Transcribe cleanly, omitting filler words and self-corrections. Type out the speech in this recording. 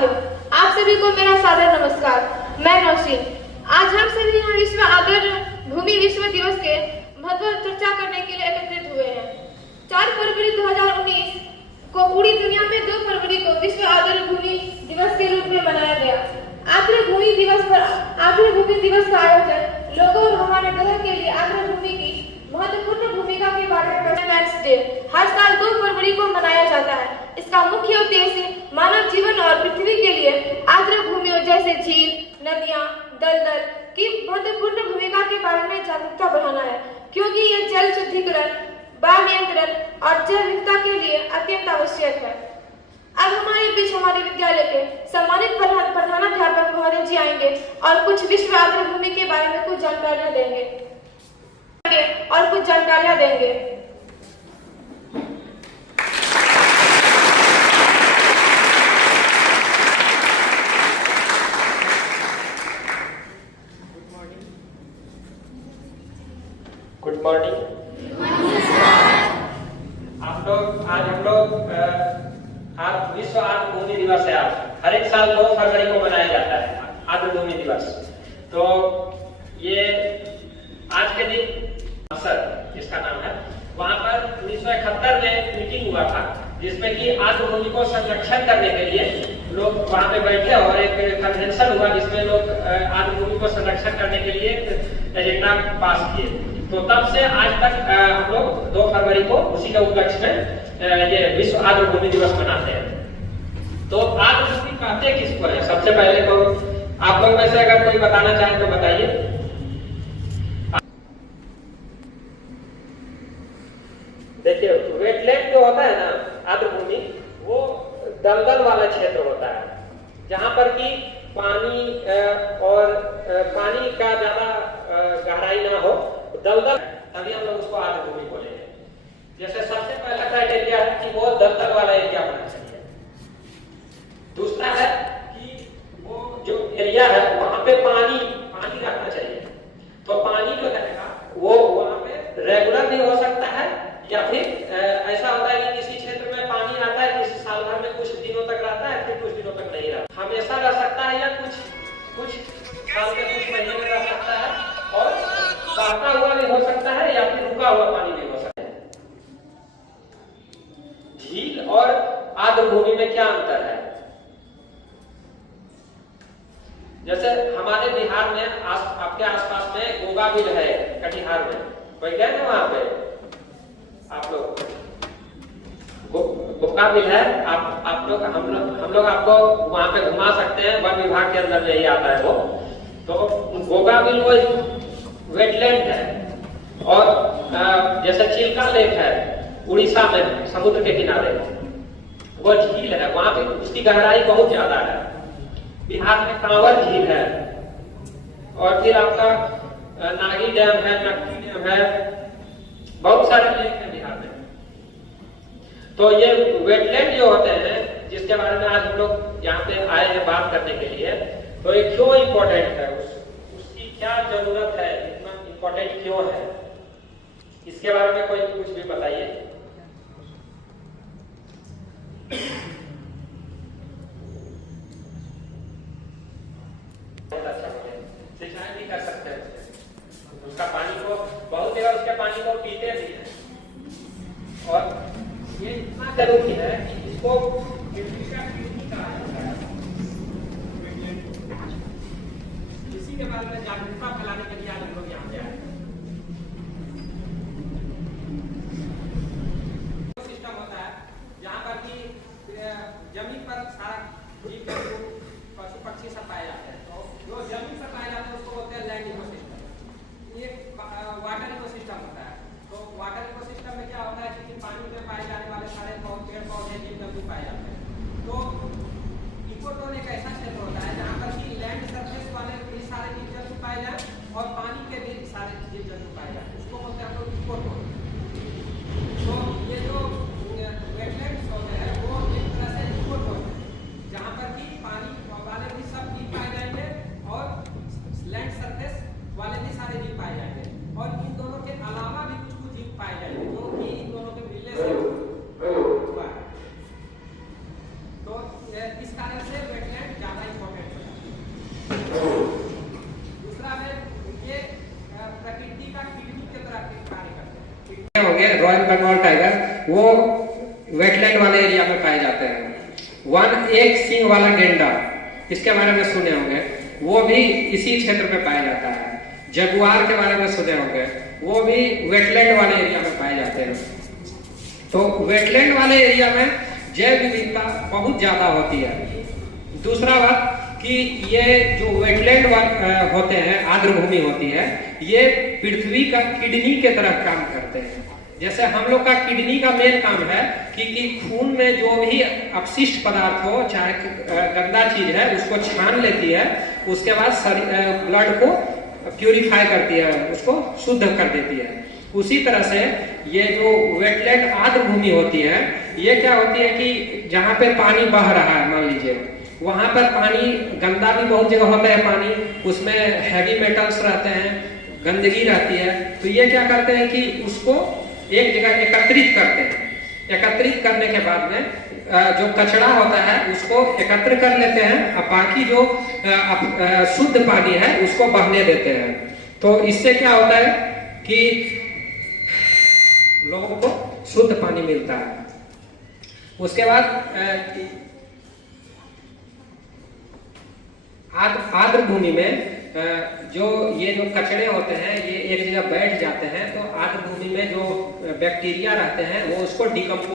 आप सभी को मेरा सादर नमस्कार। मैं नौशीन। आज हम सभी यहाँ विश्व आर्द्र भूमि विश्व दिवस के महत्व चर्चा करने के लिए एकत्रित हुए हैं। 4 फरवरी 2019 को पूरी दुनिया में 2 फरवरी को विश्व आर्द्र भूमि दिवस के रूप में मनाया गया। आर्द्र भूमि दिवस का आयोजन लोगों और हमारे ग्रह के लिए आर्द्र भूमि की महत्वपूर्ण भूमिका के बारे में डे हर साल 2 फरवरी को मनाया जाता है। इसका मुख्य उद्देश्य मानव जीवन और पृथ्वी के लिए आर्द्र भूमियों जैसे झील, नदियां, दलदल की महत्वपूर्ण भूमिका के बारे में जागरूकता बढ़ाना है, क्योंकि ये जल शुद्धिकरण, बाढ़ नियंत्रण और जैव विविधता के लिए अत्यंत आवश्यक है। अब हमारे बीच हमारे विद्यालय के सम्मानित प्रधानाध्यापक महोदय जी आएंगे और कुछ विश्व आर्द्र भूमि के बारे में कुछ जानकारियां देंगे। Good morning. आज विश्व आर्द्र भूमि दिवस है। आज हर एक साल 2 फरवरी को मनाया जाता है आर्द्र भूमि दिवस। तो ये आज के दिन अवसर जिसका नाम है, वहां पर 1971 में मीटिंग हुआ था, जिसमें कि आर्द्र भूमि को संरक्षण करने के लिए लोग वहां पे बैठे और एक कन्वेंशन हुआ, जिसमें लोग आर्द्र भूमि को संरक्षण करने के लिए एजेंडा पास किए। तो तब से आज तक हम लोग 2 फरवरी को उसी के उपलक्ष्य में ये विश्व आर्द्र भूमि दिवस मनाते हैं। तो आर्द्र भूमि कहते किसको है? सबसे पहले तो आप लोग में से अगर कोई बताना चाहे तो बताइए। देखिए, वेटलैंड जो होता है ना, आर्द्र भूमि, वो दलदल वाला क्षेत्र होता है, जहां पर कि पानी और पानी का ज्यादा गहराई ना हो, दलदल, तभी हम लोग उसको आर्द्र भूमि बोले हैं। जैसे सबसे पहला क्राइटेरिया है कि वो दलदल वाला एरिया होना चाहिए। दूसरा है कि वो जो एरिया है वहां पे पानी रहना चाहिए। तो पानी जो है वो वहां पे रेगुलर भी हो सकता है, या फिर ऐसा होता है कि किसी क्षेत्र में पानी आता है, किसी साल भर में कुछ दिनों तक रहता है, फिर कुछ दिनों तक नहीं रहता, हमेशा रह सकता है, या कुछ साल के कुछ महीने में रह सकता है, और बहता हुआ भी हो सकता है, या फिर रुका हुआ पानी भी हो सकता है। झील और आर्द्र भूमि में क्या अंतर है? जैसे हमारे बिहार में आपके आसपास में गोगाबिल है, कटिहार में, कोई गए ना वहां पे? आप लोग गोगाबिल है, आप लोग हम लोग आपको वहां पे घुमा सकते हैं, वन विभाग के अंदर में ही आता है वो। तो गोगाबिल वो वेटलैंड है, और जैसे चिल्का लेक है उड़ीसा में समुद्र के किनारे, वो झील है, वहां पे उसकी गहराई बहुत ज्यादा है। बिहार में कांवर झील है, और फिर आपका नागी डैम है, नक्की डैम है, बहुत सारे लेक हैं बिहार में। तो ये वेटलैंड जो होते हैं, जिसके बारे में आज हम लोग यहाँ पे आए हैं बात करने के लिए, तो ये क्यों इम्पोर्टेंट है, उसकी क्या जरूरत है, इतना इम्पोर्टेंट क्यों है, इसके बारे में कोई कुछ भी बताइए। बहुत अच्छा है, सिंचाई भी कर सकते हैं उसका पानी को, बहुत जगह उसके पानी को पीते भी हैं। और ये इतना जरूरी है कि इसको इसी के बारे में जागरूकता फैलाने के लिए आज हम लोग यहाँ पे आए। सिस्टम होता है जहाँ पर कि जमीन पर सारा जीव जंतु, पशु पक्षी सब पाए जाते हैं। तो जो जमीन पर पाए जाते हैं उसको बोलते हैं लैंड इकोसिस्टम। ये वाटर इकोसिस्टम होता है। तो वाटर इकोसिस्टम में क्या होता है कि पानी में पाए जाने वाले सारे पेड़ पौधे, जीव जंतु पाए जाते हैं। तो इकोटोन एक ऐसा क्षेत्र होता है जहाँ पर कि लैंड सरफेस वाले भी सारे जीव जंतु पाए जाए और पानी के भी सारे जीव जंतु पाए जाते हैं, उसको बोलते हैं हम लोग इकोटोन। तो ये जो वेटलैंड्स होते हैं वो एक तरह से इकोटोन है, जहाँ पर कि दूसरा है ये प्रकृति का किडनी की तरह कार्य करते हैं। हो गए रॉयल बंगाल टाइगर, वो वेटलैंड वाले एरिया में पाए जाते हैं। एक सींग वाला गेंडा, इसके बारे में सुने होंगे, वो भी इसी क्षेत्र में पाया जाता है। जगुआर के बारे में सुने होंगे, वो भी वेटलैंड वाले एरिया में पाए जाते हैं। तो वेटलैंड वाले एरिया में जैव विविधता बहुत ज्यादा होती है। दूसरा बात कि ये जो वेटलैंड होते हैं, आर्द्र भूमि होती है, ये पृथ्वी का किडनी के तरह काम करते हैं। जैसे हम लोग का किडनी का मेन काम है कि खून में जो भी अपशिष्ट पदार्थ हो, चाहे गंदा चीज है, उसको छान लेती है, उसके बाद ब्लड को प्यूरिफाई करती है, उसको शुद्ध कर देती है। उसी तरह से ये जो वेटलैंड आर्द्र भूमि होती है, ये क्या होती है कि जहाँ पे पानी बह रहा है, मान लीजिए वहां पर पानी गंदा भी बहुत जगह होता है, पानी उसमें हैवी मेटल्स रहते हैं, गंदगी रहती है, तो ये क्या करते हैं कि उसको एक जगह एकत्रित करते हैं। एकत्रित करने के बाद में जो कचरा होता है उसको एकत्र कर लेते हैं, और बाकी जो शुद्ध पानी है उसको बहने देते हैं। तो इससे क्या होता है कि लोगों को शुद्ध पानी मिलता है। उसके बाद आर्द्र भूमि में जो कचरे होते हैं, ये एक जगह बैठ जाते हैं, तो आर्द्र भूमि में जो बैक्टीरिया रहते हैं वो उसको डिकम्पोज